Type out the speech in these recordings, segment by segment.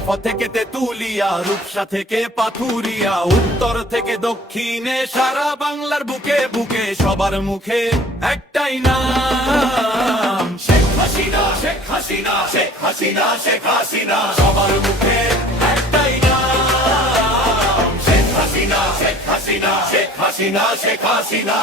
সাফা থেকে তেতুলিয়া, রূপসা থেকে পাথুরিয়া, উত্তর থেকে দক্ষিণে সারা বাংলার বুকে বুকে সবার মুখে একটাই নাম, শেখ হাসিনা, শেখ হাসিনা, শেখ হাসিনা, শেখ হাসিনা। সবার মুখে একটাই নাম, শেখ হাসিনা, শেখ হাসিনা, শেখ হাসিনা, শেখ হাসিনা।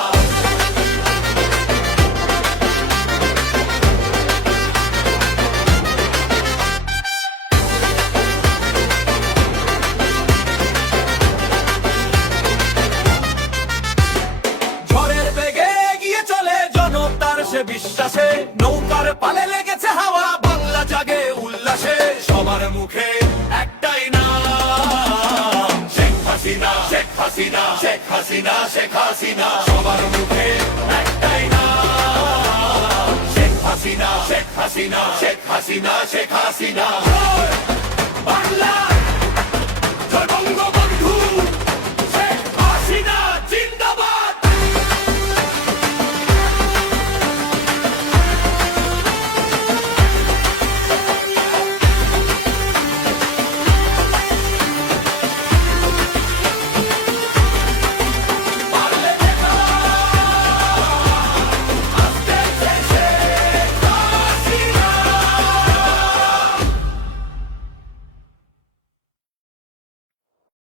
বিশ্বাসে নৌকার পালে লেগেছে হাওয়া, বাংলা জাগে উল্লাসে সবার মুখে একটাই নাম, শেখ হাসিনা, শেখ হাসিনা, শেখ হাসিনা, শেখ হাসিনা। সবার মুখে একটাই নাম, শেখ হাসিনা, শেখ হাসিনা, শেখ হাসিনা, শেখ হাসিনা। বাংলা জয় বঙ্গবন্ধু।